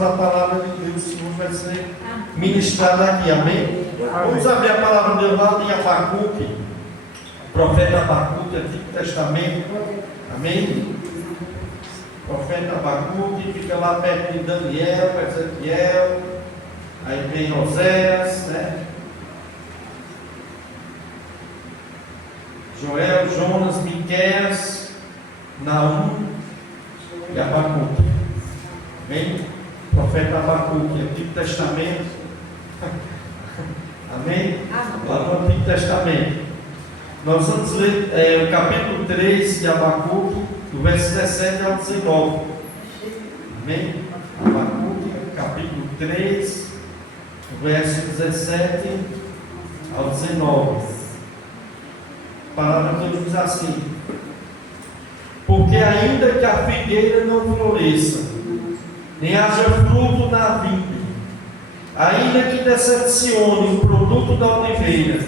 da palavra de Deus que vai ser ministrada aqui, amém? Vamos abrir a palavra de Deus lá em Abacuque, profeta Abacuque, Antigo Testamento, amém? Profeta Abacuque, fica lá perto de Daniel, Ezequiel, aí vem Oséias, né? Joel, Jonas, Miqueias, Naum e Abacuque. Amém? Profeta Abacuque, Antigo Testamento. Amém? Lá no Antigo Testamento. Nós vamos ler o capítulo 3 de Abacuque, do verso 17 ao 19. Amém? Abacuque, capítulo 3, do verso 17 ao 19. A palavra de Deus diz assim: porque ainda que a figueira não floresça, nem haja fruto na vinde, ainda que decepcione o produto da oliveira,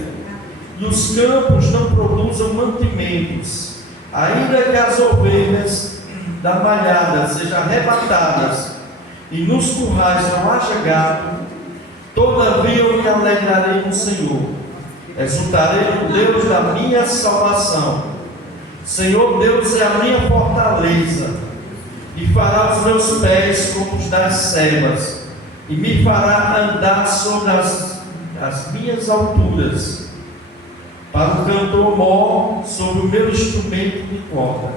e os campos não produzam mantimentos, ainda que as ovelhas da malhada sejam arrebatadas, e nos currais não haja gado, todavia eu me alegrarei no Senhor, exultarei no Deus da minha salvação. Senhor Deus é a minha fortaleza, e fará os meus pés como os das servas, e me fará andar sobre as minhas alturas, para o cantor mor sobre o meu instrumento de corda.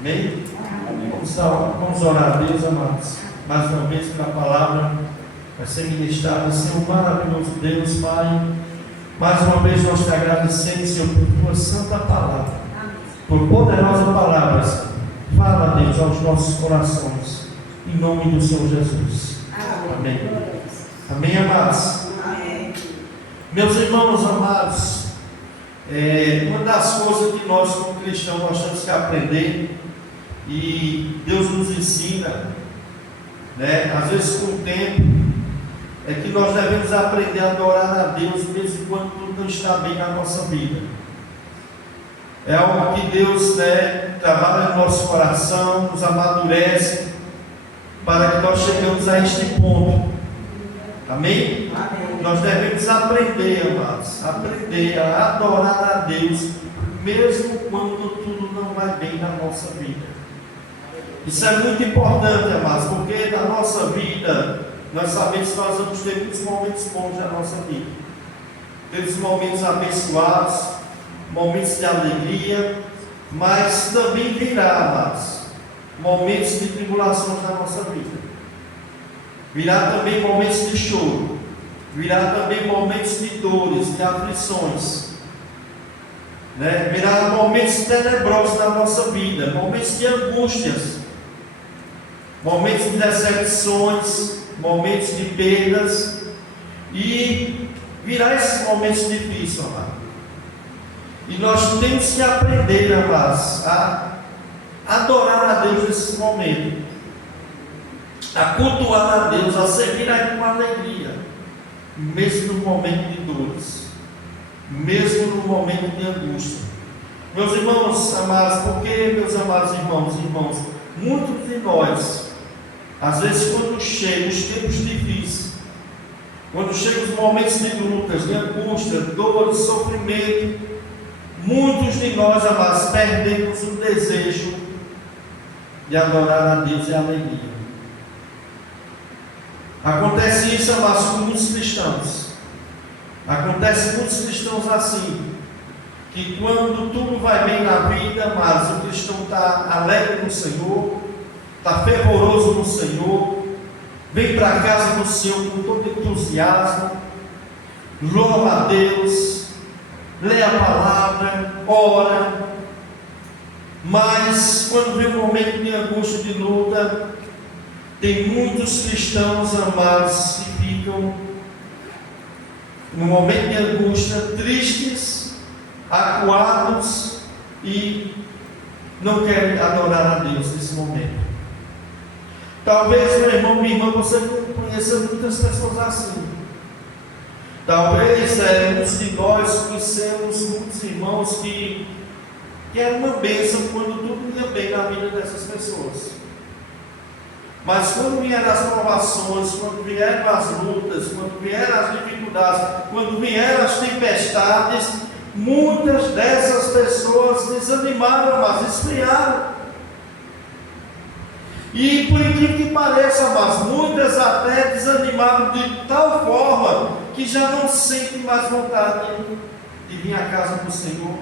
Amém? Vamos orar a Deus, amados, mais uma vez pela palavra vai ser ministrada. Senhor maravilhoso Deus, Pai, mais uma vez nós te agradecemos, Senhor, por tua santa palavra, por poderosa palavra, Senhor. Fala, Deus, aos nossos corações, em nome do Senhor Jesus. Amém. Amém, amados. Amém. Meus irmãos amados, uma das coisas que nós como cristãos nós temos que aprender, e Deus nos ensina, né, às vezes com o tempo, é que nós devemos aprender a adorar a Deus mesmo quando tudo não está bem na nossa vida. É algo que Deus, né, trabalha no nosso coração, nos amadurece, para que nós chegamos a este ponto. Amém? Amém. Nós devemos aprender, amados, aprender a adorar a Deus, mesmo quando tudo não vai bem na nossa vida. Isso é muito importante, amados, porque na nossa vida, nós sabemos que nós vamos ter muitos momentos bons na nossa vida. Temos momentos abençoados, momentos de alegria, mas também virá, amados, momentos de tribulações na nossa vida. Virá também momentos de choro, virá também momentos de dores, de aflições, né? Virá momentos tenebrosos na nossa vida, momentos de angústias, momentos de decepções, momentos de perdas, e virá esses momentos difíceis, amado. E nós temos que aprender, amados, a adorar a Deus nesses momentos, a cultuar a Deus, a servir a Ele com alegria, mesmo no momento de dores, mesmo no momento de angústia. Meus irmãos amados, porque, meus amados irmãos, muitos de nós, às vezes quando chegam os tempos difíceis, quando chegam os momentos de lutas, de angústia, dores, sofrimento, muitos de nós, amados, perdemos o desejo de adorar a Deus e a alegria. Acontece isso, amados, com muitos cristãos. Acontece muitos cristãos assim, que quando tudo vai bem na vida, amados, o cristão está alegre no Senhor, está fervoroso no Senhor, vem para a casa do Senhor com todo entusiasmo, louva a Deus, lê a palavra, ora, mas quando vem um momento de angústia, de luta, tem muitos cristãos, amados, que ficam no momento de angústia, tristes, acuados, e não querem adorar a Deus nesse momento. Talvez, meu irmão, minha irmã, você conheça muitas pessoas assim. Talvez muitos de nós conhecemos muitos irmãos que era uma bênção quando tudo ia bem na vida dessas pessoas. Mas quando vieram as provações, quando vieram as lutas, quando vieram as dificuldades, quando vieram as tempestades, muitas dessas pessoas desanimaram, mas esfriaram. E por incrível que pareça, mas muitas até desanimaram de tal forma que já não sentem mais vontade de vir à casa do Senhor,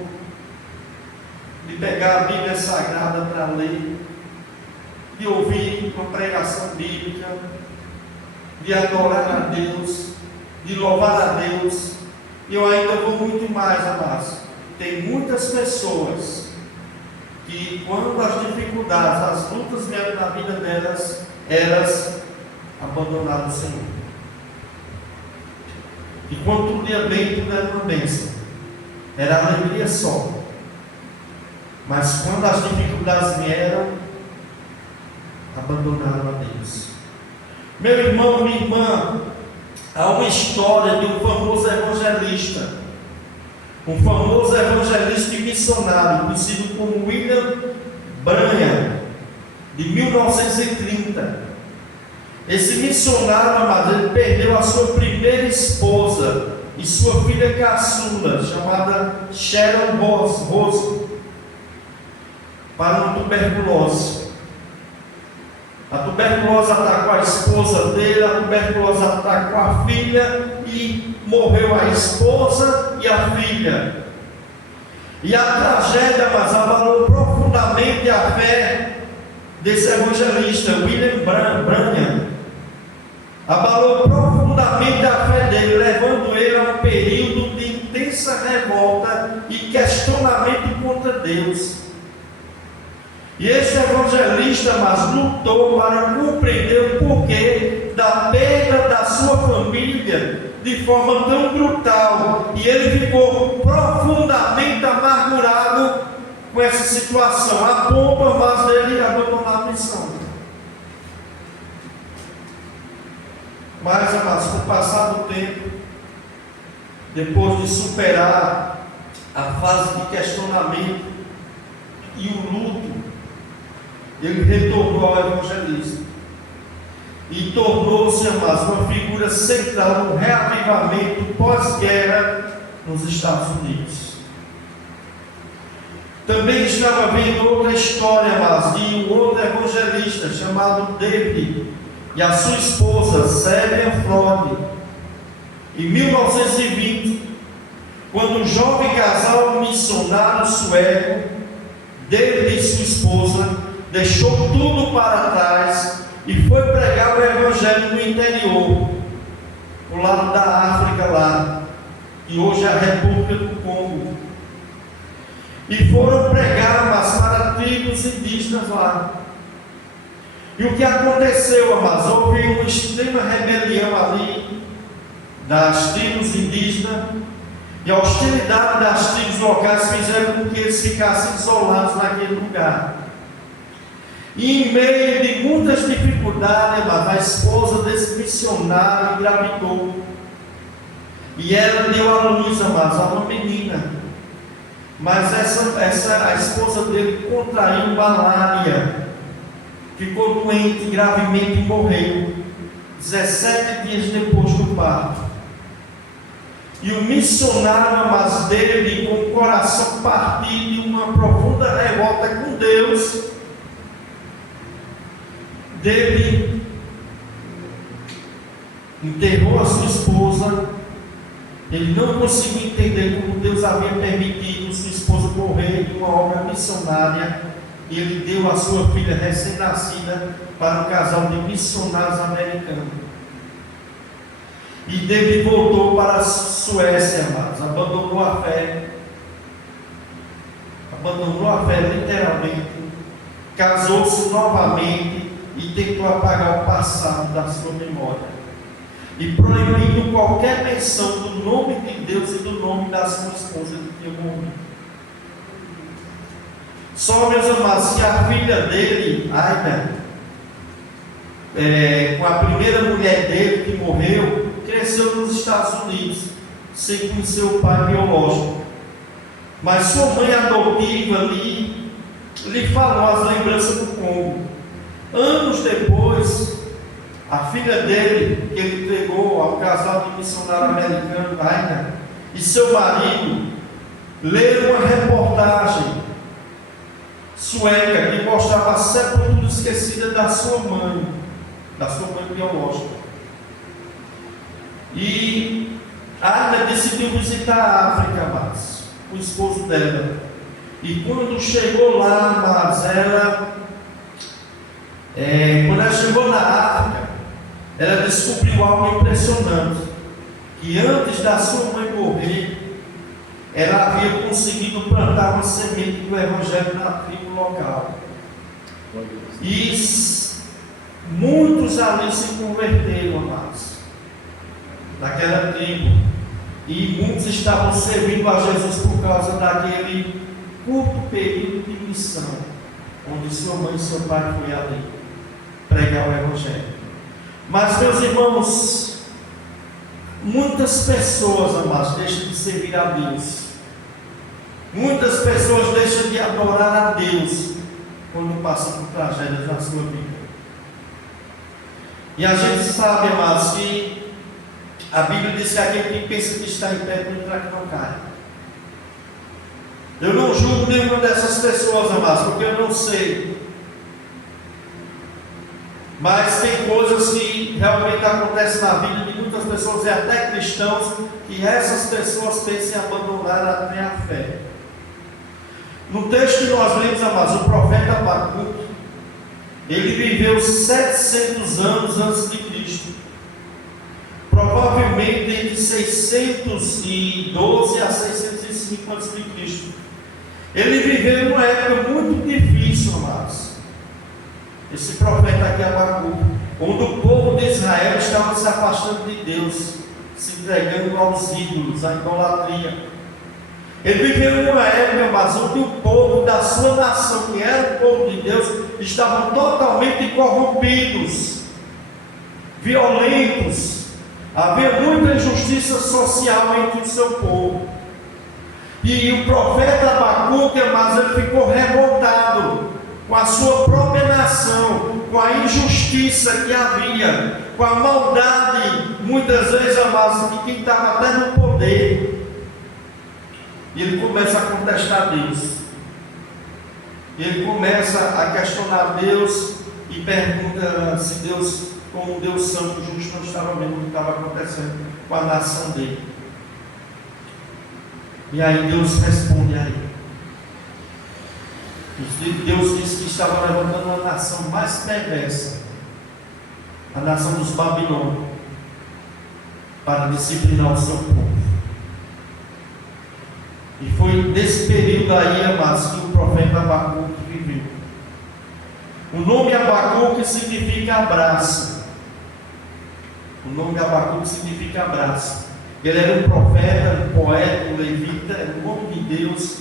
de pegar a Bíblia Sagrada para ler, de ouvir uma pregação bíblica, de adorar a Deus, de louvar a Deus. E eu ainda vou muito mais, amados. Tem muitas pessoas que, quando as dificuldades, as lutas vieram na vida delas, elas abandonaram o Senhor. E quando tudo ia bem, tudo era uma bênção, era alegria só. Mas quando as dificuldades vieram, abandonaram a Deus. Meu irmão, minha irmã, há uma história de um famoso evangelista, e missionário, conhecido como William Branham, de 1930. Esse missionário, amado, ele perdeu a sua primeira esposa e sua filha caçula, chamada Sharon Rose, para uma tuberculose. A tuberculose atacou a esposa dele, a tuberculose atacou a filha e morreu a esposa e a filha. E a tragédia, mas abalou profundamente a fé desse evangelista, William Branham. Abalou profundamente a fé dele, levando ele a um período de intensa revolta e questionamento contra Deus. E esse evangelista, mas lutou para compreender o porquê da perda da sua família de forma tão brutal, e ele ficou profundamente amargurado com essa situação, a ponto, mas dele abandonar a missão. Mas, amados, com o passar do tempo, depois de superar a fase de questionamento e o luto, ele retornou ao evangelismo e tornou-se, amados, uma figura central no reavivamento pós-guerra nos Estados Unidos. Também estava vendo outra história, amados, de um outro evangelista chamado David e a sua esposa Celia Floyd. Em 1920, quando um jovem casal missionário sueco, David e sua esposa, deixou tudo para trás e foi pregar o evangelho no interior, do lado da África lá, que hoje é a República do Congo. E foram pregar, mas para tribos indígenas lá. E o que aconteceu, amados? Houve uma extrema rebelião ali das tribos indígenas, e a hostilidade das tribos locais fizeram com que eles ficassem isolados naquele lugar. E em meio de muitas dificuldades, a esposa desse missionário engravidou. E ela deu à luz, amados, a uma menina. Mas a esposa dele contraiu malária, ficou doente gravemente e morreu 17 dias depois do parto. E o missionário, amados, dele, com o coração partido e uma profunda revolta com Deus, David enterrou a sua esposa. Ele não conseguiu entender como Deus havia permitido sua esposa morrer em uma obra missionária, e ele deu a sua filha recém-nascida para um casal de missionários americanos. E David voltou para a Suécia, amados, abandonou a fé literalmente, casou-se novamente e tentou apagar o passado da sua memória, e proibindo qualquer menção do nome de Deus e do nome da sua esposa que tinha morrido. Só, meus amados, se a filha dele, Aida, com a primeira mulher dele que morreu, cresceu nos Estados Unidos, sem conhecer o pai biológico, mas sua mãe adotiva lhe falou as lembranças do Congo. Anos depois, a filha dele, que ele entregou ao casal de missionário americano, Rainer, e seu marido, leram uma reportagem sueca que mostrava a sepultura esquecida da sua mãe biológica. E Ana decidiu visitar a África, amados, com o esposo dela. E quando chegou lá, amados, quando ela chegou na África, ela descobriu algo impressionante, que antes da sua mãe morrer, ela havia conseguido plantar uma semente do Evangelho na tribo local. E muitos ali se converteram, amados, naquela tribo. E muitos estavam servindo a Jesus por causa daquele curto período de missão, onde sua mãe e seu pai foi ali pregar o Evangelho. Mas, meus irmãos, muitas pessoas, amados, deixam de servir a Deus. Muitas pessoas deixam de adorar a Deus quando passam por tragédias na sua vida. E a gente sabe, amados, que a Bíblia diz que aquele que pensa que está em pé, entrar que não cai. Eu não julgo nenhuma dessas pessoas, amados, porque eu não sei. Mas tem coisas que realmente acontecem na vida de muitas pessoas, e até cristãos, que essas pessoas pensam em abandonar até a fé. No texto que nós lemos, amados, o profeta Abacuque, ele viveu 700 anos antes de Cristo. Provavelmente entre 612 a 605 antes de Cristo. Ele viveu numa época muito difícil, amados. Esse profeta aqui, Abacuque, onde o povo de Israel estava se afastando de Deus, se entregando aos ídolos, à idolatria. Ele viveu numa época, mas onde o povo da sua nação, que era o povo de Deus, estavam totalmente corrompidos, violentos. Havia muita injustiça social entre o seu povo. E o profeta Abacuque, mas ele ficou revoltado com a sua própria nação, com a injustiça que havia, com a maldade, muitas vezes, amados, de quem estava até no poder. E ele começa a contestar Deus. Ele começa a questionar Deus e pergunta se Deus, como Deus santo e justo, não estava vendo o que estava acontecendo com a nação dele. E aí Deus responde a ele. Deus disse que estava levantando uma nação mais perversa, a nação dos babilônios, para disciplinar o seu povo. E foi nesse período aí, amados, que o profeta Abacuque viveu. O nome Abacuque significa abraço. O nome Abacuque significa abraço. Ele era um profeta, um poeta, um levita, era um homem de Deus.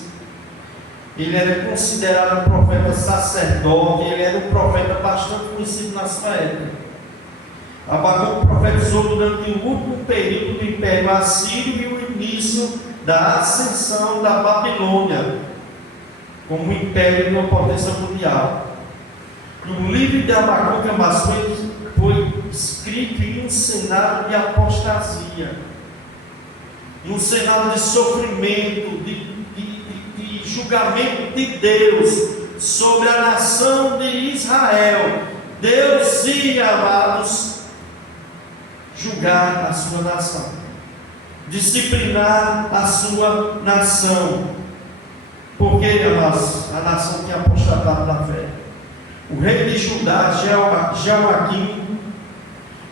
Ele era considerado um profeta sacerdote. Ele era um profeta bastante conhecido na sua época. Abacuque profetizou durante o último período do Império Assírio e o início da ascensão da Babilônia como um império de uma potência mundial. E o livro de Abacuque foi escrito em um cenário de apostasia, em um cenário de sofrimento, de julgamento de Deus sobre a nação de Israel. Deus ia, amados, julgar a sua nação, disciplinar a sua nação, porque, amados, a nação tinha apostatado da fé. O rei de Judá, Joaquim,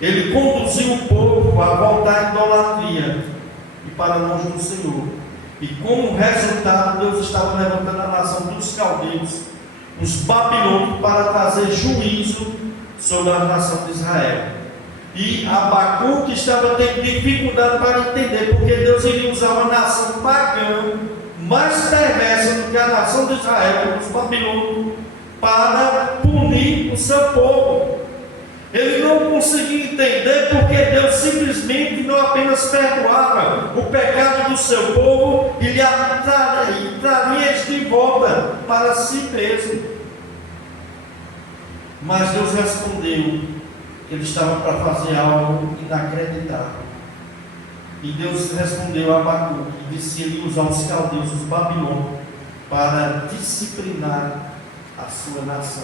ele conduziu o povo a voltar à idolatria e para longe do Senhor. E como resultado, Deus estava levantando a nação dos caldeus, os babilônios, para trazer juízo sobre a nação de Israel. E Abacuque estava tendo dificuldade para entender, porque Deus iria usar uma nação pagã, mais perversa do que a nação de Israel, os babilônios, para punir o seu povo. Ele não conseguia entender porque Deus simplesmente não apenas perdoava o pecado do seu povo e lhe traria eles de volta para si mesmo. Mas Deus respondeu que ele estava para fazer algo inacreditável. E Deus respondeu a Abacuque e disse que ele ia usar os caldeus, os babilônios, para disciplinar a sua nação,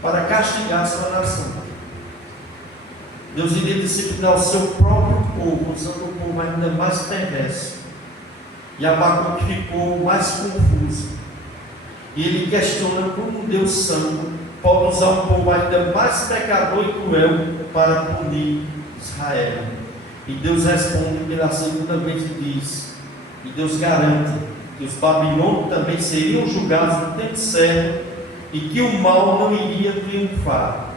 para castigar a sua nação. Deus iria disciplinar o seu próprio povo, usando o povo ainda mais perverso. E Abacuque ficou mais confuso. E ele questiona como um Deus santo pode usar um povo ainda mais pecador e cruel para punir Israel. E Deus responde pela segunda vez e diz, e Deus garante que os babilônios também seriam julgados no tempo certo e que o mal não iria triunfar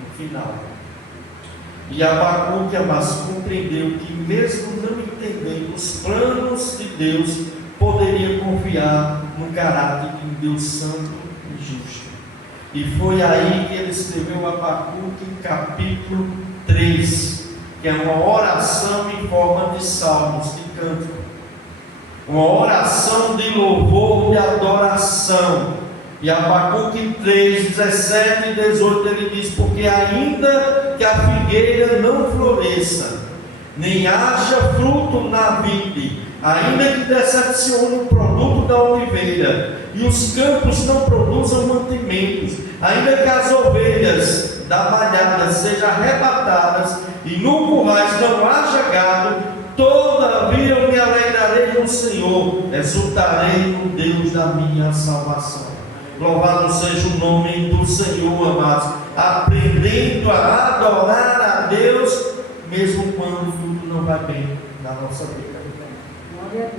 no final. E Abacuque, amados, compreendeu que mesmo não entendendo os planos de Deus, poderia confiar no caráter de um Deus santo e justo. E foi aí que ele escreveu Abacuque capítulo 3, que é uma oração em forma de salmos, de cântico. Uma oração de louvor, de adoração. E Abacuque 3, 17 e 18 ele diz, porque ainda que a figueira não floresça, nem haja fruto na vide, ainda que decepcione o produto da oliveira, e os campos não produzam mantimentos, ainda que as ovelhas da malhada sejam arrebatadas, e no currais não haja gado, todavia eu me alegrarei no Senhor, exultarei no Deus da minha salvação. Louvado seja o nome do Senhor, amados, aprendendo a adorar a Deus, mesmo quando tudo não vai bem na nossa vida.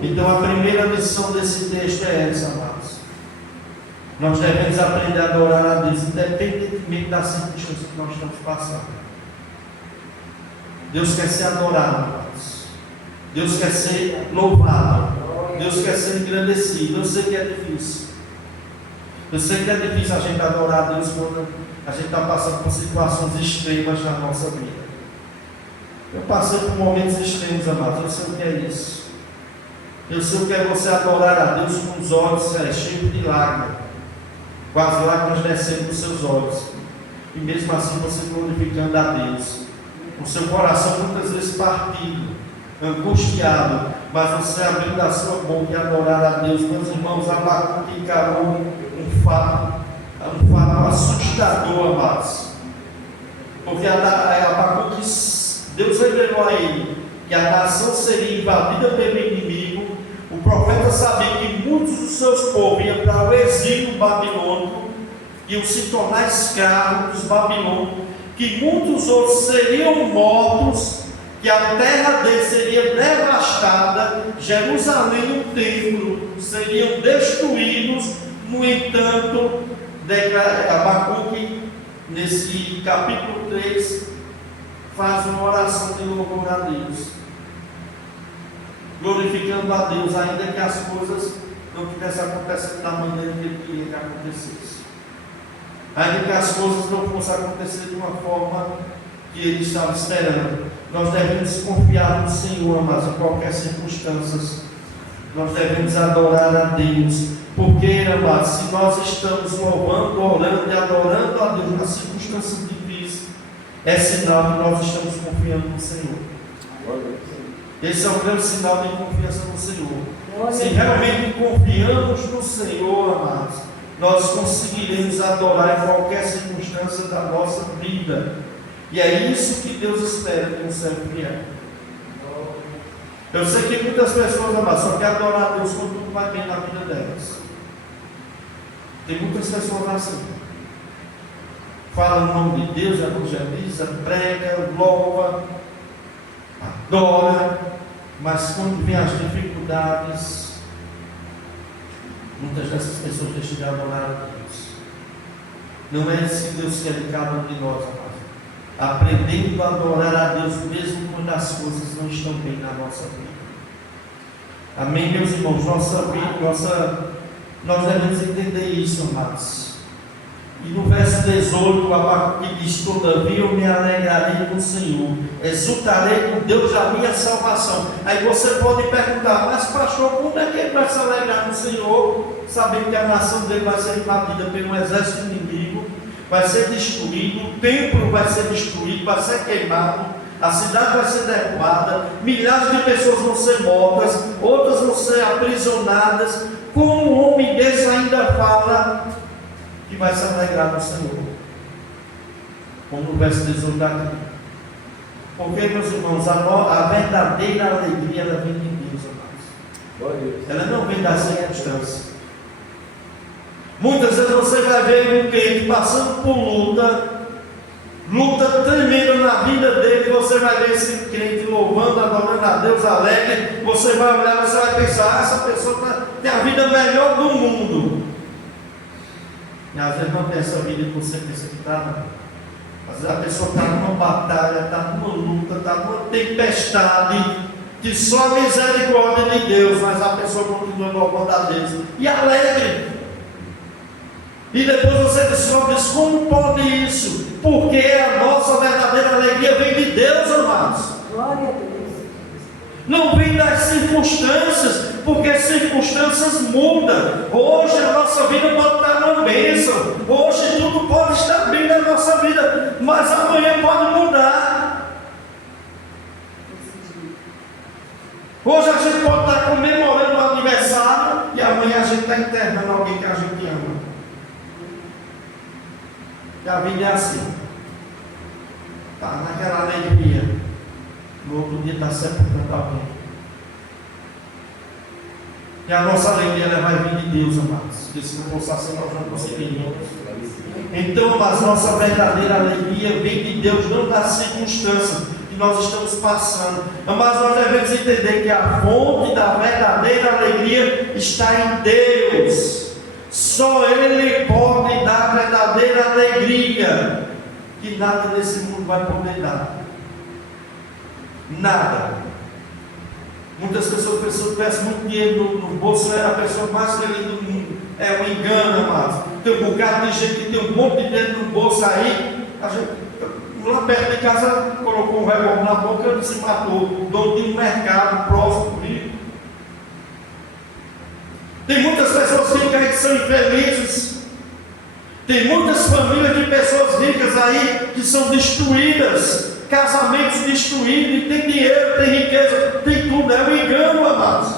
Então a primeira lição desse texto é essa, amados. Nós devemos aprender a adorar a Deus, independentemente das circunstâncias que nós estamos passando. Deus quer ser adorado, amados. Deus quer ser louvado. Deus quer ser engrandecido. Eu sei que é difícil. Eu sei que é difícil a gente adorar a Deus quando a gente está passando por situações extremas na nossa vida. Eu passei por momentos extremos, amados. Eu sei o que é isso. Eu sei o que é você adorar a Deus com os olhos cheios de lágrimas, com as lágrimas descendo dos seus olhos, e mesmo assim você glorificando a Deus, com seu coração muitas vezes partido, angustiado, mas você abrindo a sua boca e adorar a Deus. Meus irmãos, Abacuque encarou um fato assustador, amados, porque Abacuque, Deus revelou a ele que a nação seria invadida pelo inimigo. O profeta sabia que muitos dos seus povos iam para o exílio babilônico, iam se tornar escravos dos babilônicos, que muitos outros seriam mortos, que a terra deles seria devastada, Jerusalém e o templo seriam destruídos. No entanto, Abacuque, nesse capítulo 3, faz uma oração de louvor a Deus, glorificando a Deus, ainda que as coisas não tivessem acontecido da maneira que ele queria que acontecesse, ainda que as coisas não fossem acontecer de uma forma que ele estava esperando. Nós devemos confiar no Senhor, mas em qualquer circunstância, nós devemos adorar a Deus, porque, amados, se nós estamos louvando, orando e adorando a Deus nas circunstâncias difíceis, é sinal que nós estamos confiando no Senhor. Esse é um grande sinal de confiança no Senhor. Se realmente confiamos no Senhor, amados, nós conseguiremos adorar em qualquer circunstância da nossa vida. E é isso que Deus espera de um servo fiel. Eu sei que muitas pessoas, amados, só querem adorar a Deus quando tudo vai bem na vida delas. Tem muitas pessoas assim. Fala o nome de Deus, evangeliza, prega, louva, adora, mas quando vem as dificuldades, muitas dessas pessoas deixam de adorar a Deus. Não é isso que Deus quer de cada um de nós, amados. Aprendendo a adorar a Deus mesmo quando as coisas não estão bem na nossa vida. Amém, meus irmãos? Nós devemos entender isso, amados. E no verso 18, o Abacuque diz: todavia eu me alegrarei no Senhor, exultarei no Deus da minha salvação. Aí você pode perguntar: mas pastor, como é que ele vai se alegrar no Senhor, sabendo que a nação dele vai ser invadida por um exército inimigo, vai ser destruído, o templo vai ser destruído, vai ser queimado, a cidade vai ser derrubada, milhares de pessoas vão ser mortas, outras vão ser aprisionadas. Como um homem desse ainda fala que vai se alegrar no Senhor? Como o verso 18 daqui. Porque, meus irmãos, a verdadeira alegria, ela vem de Deus, amados. Ela não vem das circunstâncias. Muitas vezes você vai ver um crente passando por luta tremenda na vida dele. Você vai ver esse crente louvando, adorando a Deus, alegre. Você vai olhar, você vai pensar: essa pessoa tem a vida melhor do mundo. E às vezes não tem essa vida que você pensa que está, não. Às vezes a pessoa está numa batalha, está numa luta, está numa tempestade, que só a misericórdia de Deus, mas a pessoa continua louvando a Deus e alegre. E depois você descobre isso. Como pode isso? Porque a nossa verdadeira alegria vem de Deus, amados. Glória a Deus. Não vem das circunstâncias, porque as circunstâncias mudam. Hoje a nossa vida pode estar numa bênção, hoje tudo pode estar bem na nossa vida, mas amanhã pode mudar. Hoje a gente pode estar comemorando o aniversário e amanhã a gente está enterrando alguém que a gente ama. E a vida é assim. Está naquela alegria, no outro dia está sepultando alguém. E a nossa alegria, ela vai vir de Deus, amados. Porque se não fosse assim, nós não conseguiríamos. Então, a nossa verdadeira alegria vem de Deus, não das circunstâncias que nós estamos passando. Mas nós devemos entender que a fonte da verdadeira alegria está em Deus. Só Ele pode dar a verdadeira alegria, que nada nesse mundo vai poder dar. Nada. Muitas pessoas pensam que tivesse muito dinheiro no bolso, era a pessoa mais feliz do mundo. É um engano, amados. Tem um bocado de gente que tem um monte de dinheiro no bolso aí. A gente, lá perto de casa, colocou um revólver na boca e se matou. O dono de um mercado próximo comigo. Tem muitas pessoas ricas aí que são infelizes. Tem muitas famílias de pessoas ricas aí que são destruídas. Casamentos destruídos, e tem dinheiro, tem riqueza, tem tudo. É um engano, amados.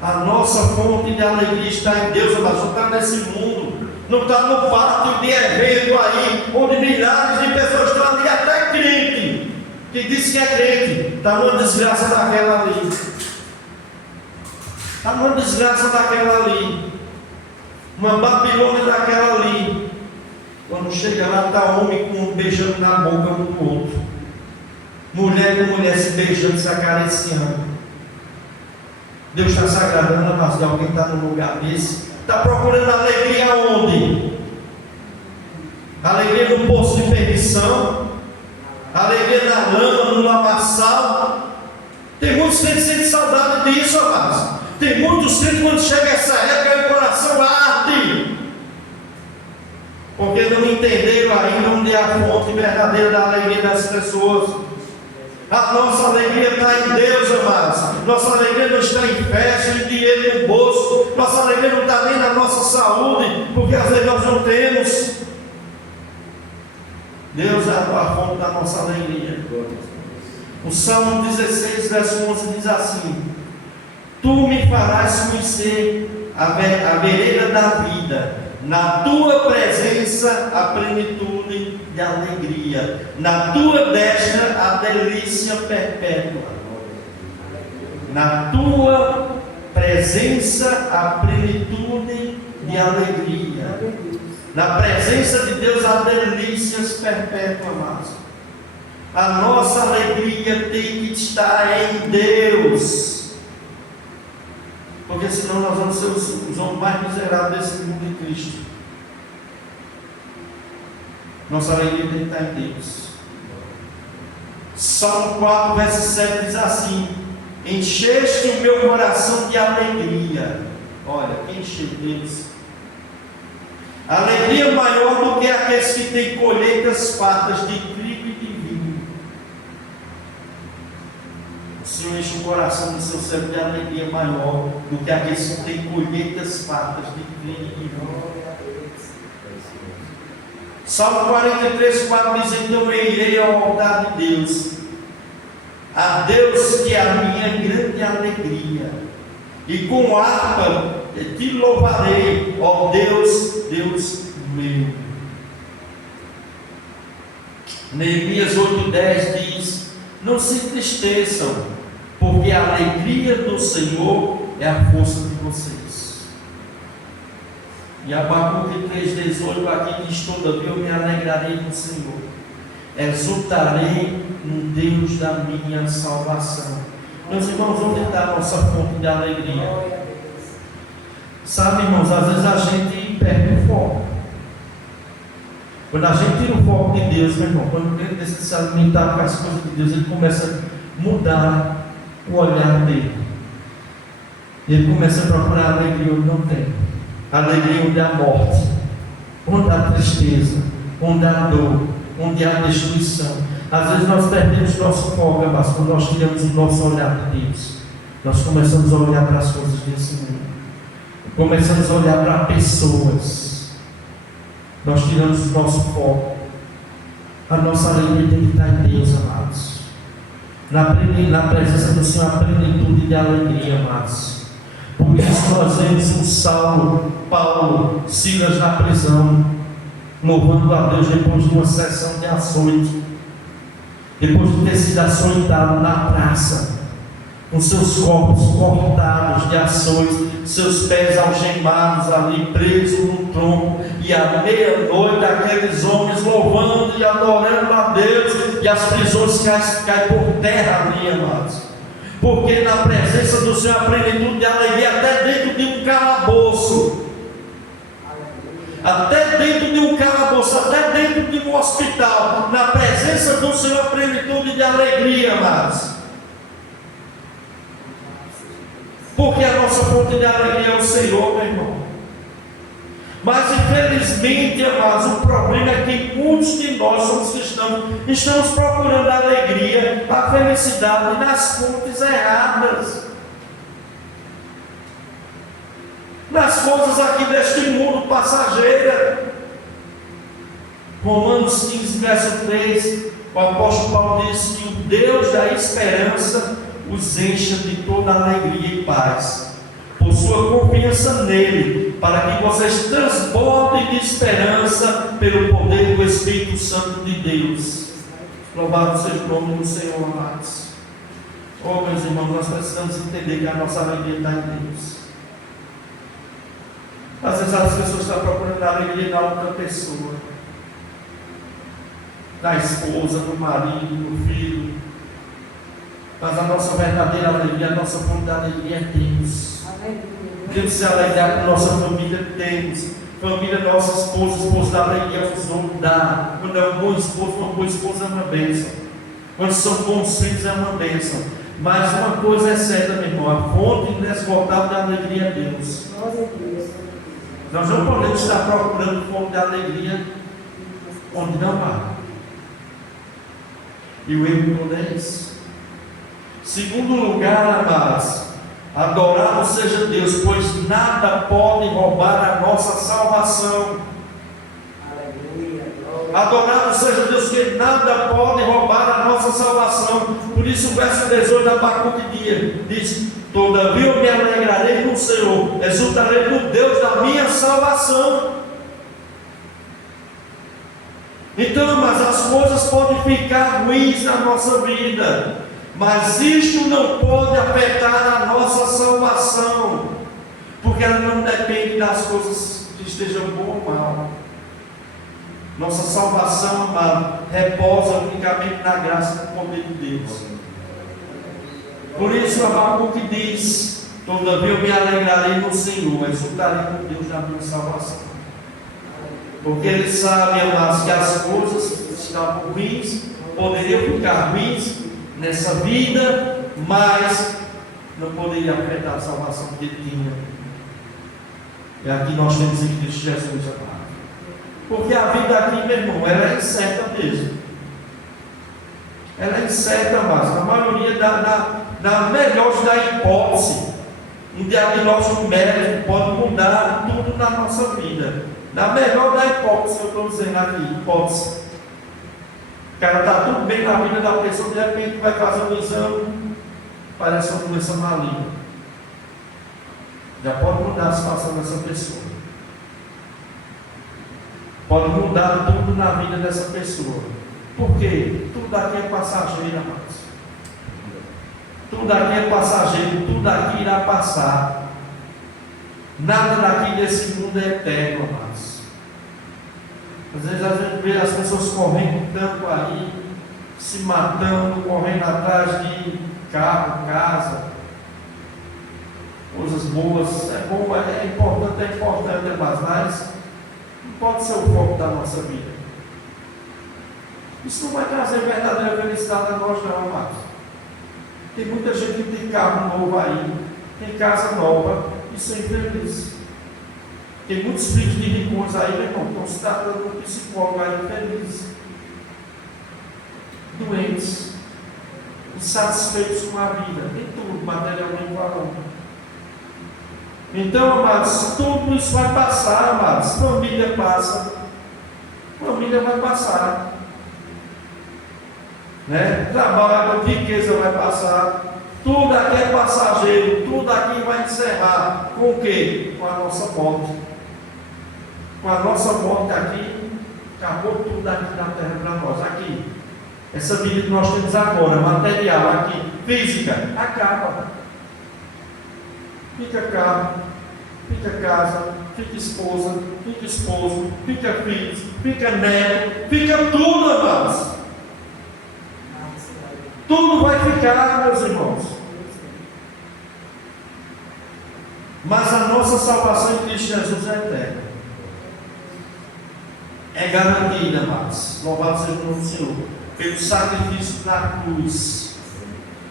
A nossa fonte de alegria está em Deus, amados. Não está nesse mundo, não está no pátio de evento aí, onde milhares de pessoas estão ali, até crente, que diz que é crente, está numa desgraça daquela ali. Está numa desgraça daquela ali, uma Babilônia daquela ali. Quando chega lá, está homem com um beijando na boca um do outro, mulher com mulher se beijando, se acariciando. Deus está se agradando, mas de alguém está num lugar desse, está procurando alegria onde? Alegria no poço de perdição, alegria na lama, no lamaçal. Tem muitos que sentem saudade disso, amados. Tem muitos que quando chega essa época, o coração arde, porque não entenderam ainda onde é a fonte verdadeira da alegria das pessoas. A nossa alegria está em Deus, amados. Nossa alegria não está em festa, em dinheiro no bolso. Nossa alegria não está nem na nossa saúde, porque às vezes nós não temos. Deus é a fonte da nossa alegria. O Salmo 16, verso 11 diz assim: Tu me farás conhecer a vereda da vida. Na tua presença a plenitude de alegria, na tua destra a delícia perpétua. Na tua presença a plenitude de alegria. Na presença de Deus há delícias perpétuas, amados. A nossa alegria tem que estar em Deus. Porque senão nós vamos ser os homens mais miseráveis desse mundo de Cristo. Nossa alegria tem que estar em Deus. Salmo 4, verso 7 diz assim: Encheste o meu coração de alegria. Olha, quem encheu Deus? Alegria maior do que aqueles que têm colheitas fartas de trigo e de vinho. Senhor enche o coração do seu servo de alegria maior do que aqueles que têm colheitas fartas de crime e vinho. Salmo 43, 4 diz: então eu irei ao altar de Deus, a Deus que é a minha grande alegria, e com harpa te louvarei, ó Deus, Deus meu. Neemias 8,10 diz: não se entristeçam, porque a alegria do Senhor é a força de vocês. E Abacuque 3,18 aqui diz: todavia eu me alegrarei no Senhor, exultarei no Deus da minha salvação. Meus irmãos, onde está a nossa fonte de alegria? Sabe, irmãos, às vezes a gente perde o foco. Quando a gente tira o foco de Deus, meu irmão, quando ele decide se alimentar com as coisas de Deus, ele começa a mudar o olhar dele. Ele começa a procurar alegria onde não tem. Alegria onde há morte, onde há tristeza, onde há dor, onde há destruição. Às vezes nós perdemos nosso foco, mas quando nós tiramos o nosso olhar de Deus, nós começamos a olhar para as coisas desse mundo, começamos a olhar para pessoas. Nós tiramos o nosso foco. A nossa alegria tem que estar em Deus, amados. Na presença do Senhor, a plenitude de alegria, amados. Por isso nós vemos o Saulo, Paulo, Silas na prisão, louvando a Deus depois de uma sessão de açoite, depois de ter sido açoitado na praça, com seus corpos cortados de açoite, seus pés algemados ali, presos no tronco, e à meia-noite aqueles homens louvando e adorando a Deus, e as prisões caem por terra ali, amados, porque na presença do Senhor a plenitude de alegria, até dentro de um calabouço, até dentro de um calabouço, até dentro de um hospital, na presença do Senhor a plenitude de alegria, amados. Porque a nossa fonte de alegria é o Senhor, meu irmão. Mas infelizmente, amados, o problema é que muitos de nós somos cristãos, estamos procurando a alegria, a felicidade nas fontes erradas, nas coisas aqui deste mundo passageira. Romanos 15, verso 3, o apóstolo Paulo diz que o Deus da esperança os encha de toda alegria e paz, por sua confiança nele, para que vocês transbordem de esperança pelo poder do Espírito Santo de Deus. Louvado seja o nome do Senhor, amados. Oh, meus irmãos, nós precisamos entender que a nossa alegria está em Deus. Às vezes as pessoas estão procurando a alegria na outra pessoa, na esposa, no marido, no filho. Mas a nossa verdadeira alegria, a nossa fonte de alegria é Deus. Temos que se alegrar com nossa família, temos. Família, nossa esposa da alegria, os outros dá. Quando é um bom esposo, uma boa esposa é uma bênção. Quando são bons filhos, é uma bênção. Mas uma coisa é certa, meu irmão, a fonte inesgotável de alegria é Deus. Nós não podemos estar procurando fonte de alegria onde não há. E o erro todo é isso. Segundo lugar, amados, adorado seja Deus, pois nada pode roubar a nossa salvação. Aleluia. Adorado seja Deus, que nada pode roubar a nossa salvação. Por isso o verso 18 da Abacuque diz: todavia eu me alegrarei no Senhor, exultarei no Deus da minha salvação. Então, mas as coisas podem ficar ruins na nossa vida, mas isto não pode afetar a nossa salvação, porque ela não depende das coisas que estejam bom ou mal. Nossa salvação, amado, reposa unicamente na graça e no poder de Deus. Por isso Abacuque diz: todavia eu me alegrarei no Senhor, exultarei no Deus da minha salvação. Porque ele sabe, amados, que as coisas que estavam ruins poderiam ficar ruins nessa vida, mas não poderia afetar a salvação que ele tinha. E aqui nós temos em Cristo Jesus, amado. Porque a vida aqui, meu irmão, ela é incerta mesmo. ela é incerta, mas na maioria, na melhor da hipótese, um diagnóstico médico pode mudar tudo na nossa vida. Na melhor da hipótese, eu estou dizendo aqui, hipótese. O cara está tudo bem na vida da pessoa, de repente vai fazer um exame, parece uma doença maligna. Já pode mudar a situação dessa pessoa. Pode mudar tudo na vida dessa pessoa. Por quê? Tudo aqui é passageiro, amados. Tudo aqui é passageiro, tudo aqui irá passar. Nada daqui desse mundo é eterno, amados. Às vezes a gente vê as pessoas correndo tanto aí, se matando, correndo atrás de carro, casa, coisas boas. É bom, é importante, mas não pode ser o foco da nossa vida. Isso não vai trazer verdadeira felicidade a nós, não, amados. Tem muita gente que tem carro novo aí, tem casa nova e sem feliz. Tem muitos filhos de ricos aí, meu irmão, estão se tratando de um psicólogo aí feliz. Doentes, insatisfeitos com a vida, em tudo, materialmente falando. Então, amados, tudo isso vai passar, amados. Família passa, família vai passar. Né? Trabalho, riqueza vai passar, tudo aqui é passageiro, tudo aqui vai encerrar. Com o quê? Com a nossa morte. Com a nossa morte aqui, acabou tudo aqui na terra para nós. Aqui, essa vida que nós temos agora, material aqui, física, acaba. Fica carro, fica casa, fica esposa, fica esposo, fica filhos, fica neto, fica tudo, amados. Tudo vai ficar, meus irmãos. Mas a nossa salvação em Cristo Jesus é eterna. É garantida, amados. Louvado seja o nome do Senhor. Pelo sacrifício na cruz.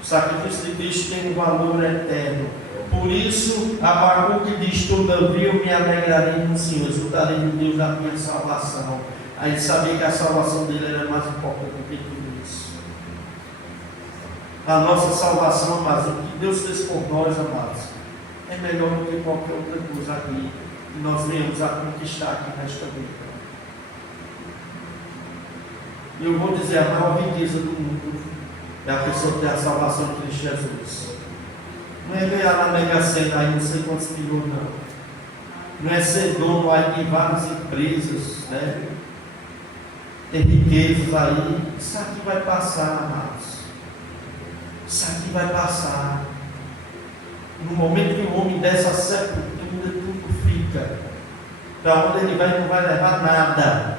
O sacrifício de Cristo tem um valor eterno. Por isso, Abacuque diz: todavia eu me alegrarei no Senhor, exultarei no Deus da minha salvação. Aí ele sabia que a salvação dele era mais importante do que tudo isso. A nossa salvação, amados, o que Deus fez por nós, amados, é melhor do que qualquer outra coisa aqui que nós venhamos a conquistar aqui nesta vida. E eu vou dizer, a maior riqueza do mundo é a pessoa ter a salvação de Cristo Jesus. Não é ganhar na Mega Sena aí não sei quantos milhões, não. Não é ser dono aí de várias empresas, né? Ter riquezas aí. Isso aqui vai passar, amados. Isso aqui vai passar. No momento que o homem dessa sepultura, tudo fica. Para onde ele vai, não vai levar nada.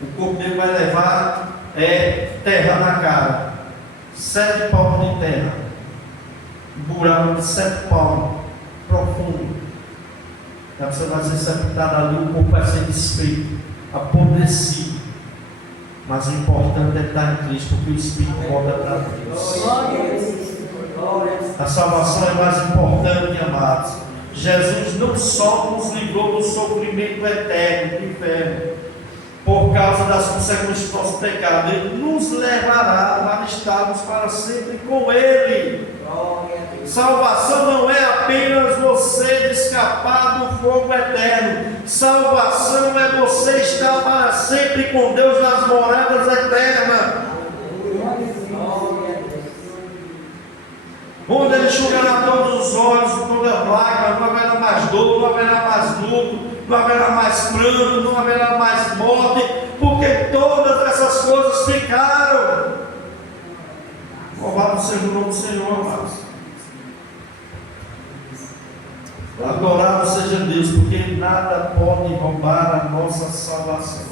O corpo dele vai levar terra na cara. 7 palmos de terra. Um buraco de 7 palmos. Profundo. A pessoa vai ser sepultada ali, o corpo vai ser desfeito, apodrecido. Mas o importante é estar em Cristo, porque o Espírito volta para Deus. A salvação é mais importante, amados. Jesus não só nos livrou do sofrimento eterno do inferno, por causa das consequências do nosso pecado, Ele nos levará a estarmos para sempre com Ele. Salvação não é apenas você escapar do fogo eterno. Salvação é você estar para sempre com Deus nas moradas eternas, onde Ele enxugará todos os olhos, toda lágrima, não haverá mais dor, não haverá mais luto, não haverá mais pranto, não haverá mais morte, porque todas essas coisas ficaram. Louvado seja o nome do Senhor, amados. Adorado seja Deus, porque nada pode roubar a nossa salvação.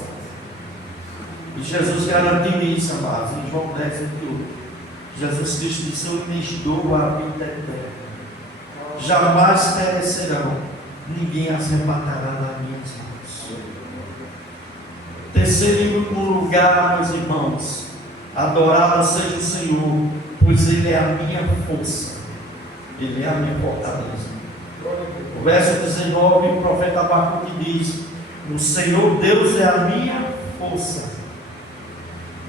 E Jesus garantiu isso, amados, em João 10, 28. Jesus Cristo disse: eu lhes dou a vida eterna, jamais perecerão, ninguém as arrebatará das minhas mãos. Terceiro lugar, meus irmãos, adorado seja o Senhor, pois Ele é a minha força, Ele é a minha fortaleza. O verso 19, o profeta Abacuque diz: o Senhor Deus é a minha força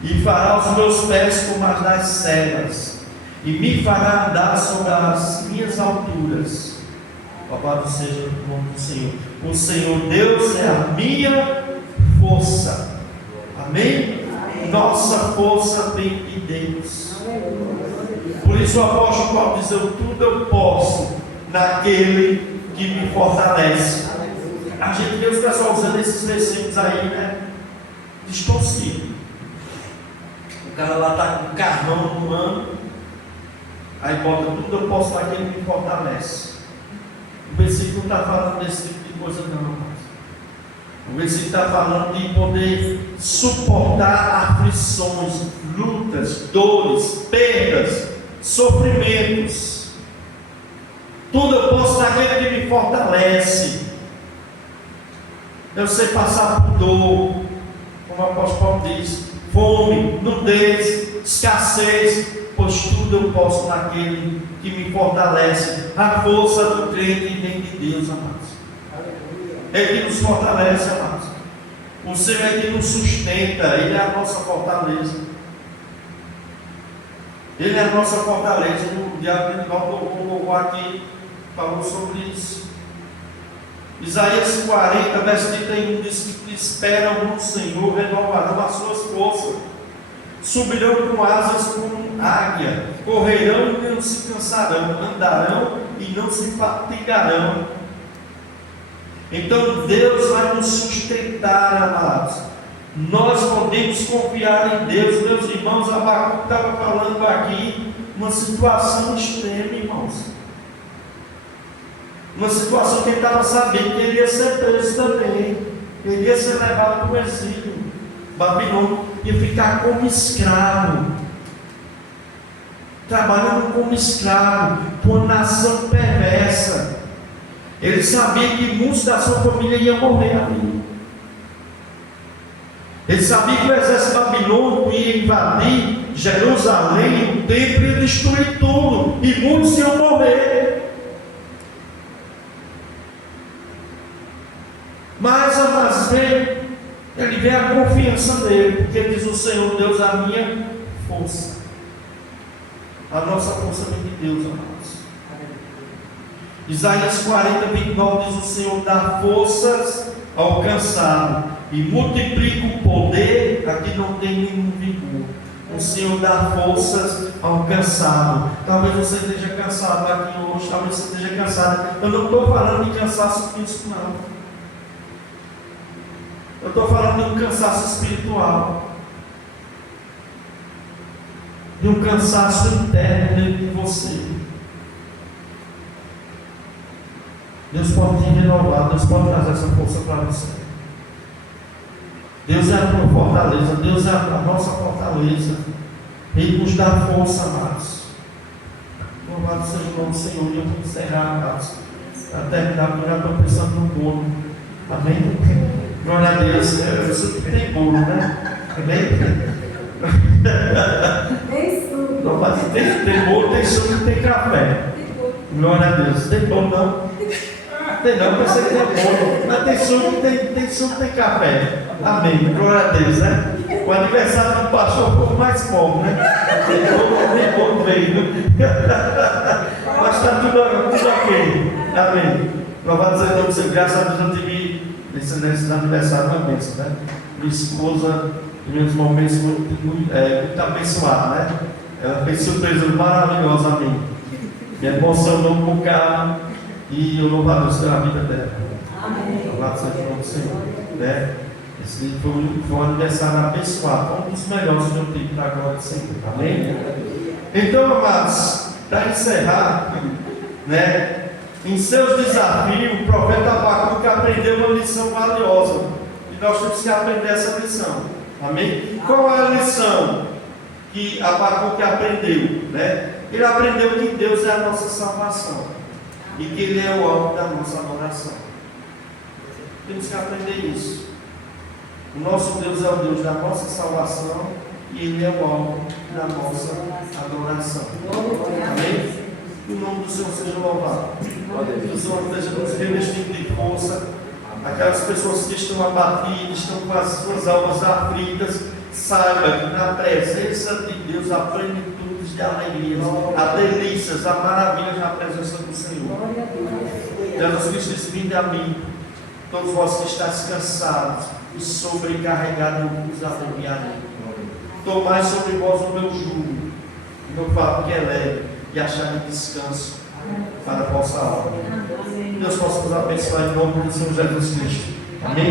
e fará os meus pés como as das serras, e me fará andar sobre as minhas alturas. Louvado seja o nome do Senhor. O Senhor Deus é a minha força. Amém? Nossa força vem de Deus. Por isso o apóstolo Paulo diz: tudo eu posso naquele que me fortalece. A gente vê os pessoal usando esses versículos aí, né? Distorcido. O cara lá está com um carrão no ano, aí bota tudo eu posso naquele que me fortalece. O versículo não está falando desse tipo de coisa, não. O versículo está falando de poder suportar aflições, lutas, dores, perdas, sofrimentos. Tudo eu posso naquele que me fortalece. Eu sei passar por dor, como o apóstolo Paulo diz, fome, nudez, escassez, pois tudo eu posso naquele que me fortalece. A força do crente vem de Deus, amados. Ele que nos fortalece, amados. O Senhor é que nos sustenta, Ele é a nossa fortaleza. Ele é a nossa fortaleza. O diabo colocou aqui, falou sobre isso. Isaías 40, verso 31 diz que esperam no Senhor, renovarão as suas forças, subirão com asas como águia, correrão e não se cansarão, andarão e não se fatigarão. Então Deus vai nos sustentar, amados. Nós podemos confiar em Deus. Meus irmãos, Abacuque estava falando aqui uma situação extrema, irmãos. Uma situação que ele estava sabendo que ele ia ser preso também. Ele ia ser levado para o exílio. Babilônia ia ficar como escravo. Trabalhando como escravo, com uma nação perversa. Ele sabia que muitos da sua família iam morrer ali. Ele sabia que o exército babilônico ia invadir Jerusalém, o templo, e destruir tudo, e muitos iam morrer. Mas amados, ele vê a confiança dele, porque diz: o Senhor Deus é a minha força. A nossa força vem de Deus, amados. Isaías 40, 29 diz: o Senhor dá forças ao cansado e multiplica o poder a quem não tem nenhum vigor. O Senhor dá forças ao cansado. Talvez você esteja cansado aqui hoje, talvez você esteja cansado. Eu não estou falando de cansaço físico, não. Eu estou falando de um cansaço espiritual, de um cansaço interno dentro de você. Deus pode te renovar, Deus pode trazer essa força para você. Deus é a tua fortaleza, Deus é a nossa fortaleza. Ele nos dá força, amados. Louvado seja o nome do Senhor. E eu vou encerrar, amados. Para terminar, porque eu já estou pensando no bolo. Amém? Glória a Deus. Eu sei que tem bolo, né? Amém? Tem bolo, tem suco e tem café. Glória a Deus. Tem bolo não? Tem não, pensei que tem bolo. Mas tem suco, tem café. Amém. Glória a Deus, né? O aniversário do pastor foi mais pobre, né? Nem bolo veio. Mas está tudo ok. Amém. Louvado seja o nome do Senhor. Graças a Deus eu tive nesse aniversário uma bênção, né? Minha esposa, em meus momentos, muito abençoada, né? Ela fez surpresa maravilhosa a mim. Me emocionou um bocado. E eu louvo a Deus pela vida dela. Amém. Louvado seja o nome do Senhor. Né? Esse foi um aniversário abençoado. Foi um dos melhores que eu tive para agora do Senhor. Amém? Então, amados, para encerrar, né? Em seus desafios, o profeta Abacuque aprendeu uma lição valiosa. E nós temos que aprender essa lição. Amém? Qual é a lição que Abacuque aprendeu? Né? Ele aprendeu que Deus é a nossa salvação. E que Ele é o alvo da nossa adoração. Temos que aprender isso. O nosso Deus é o Deus da nossa salvação. E Ele é o alvo da nossa adoração. Amém? Que o nome do Senhor seja louvado. Que o Senhor esteja nos revestindo de força. Aquelas pessoas que estão abatidas, estão com as suas almas aflitas, saiba que na presença de Deus há plenitude de alegrias, há delícias, há maravilhas na presença do Senhor. Jesus Cristo diz: vinde a mim, todos vós que estáis cansados e sobrecarregados, eu vos aliviarei. Tomai sobre vós o meu jugo, o meu fardo que é leve, e achai descanso para a vossa alma. Deus possa nos abençoar em nome do Senhor Jesus Cristo. Amém.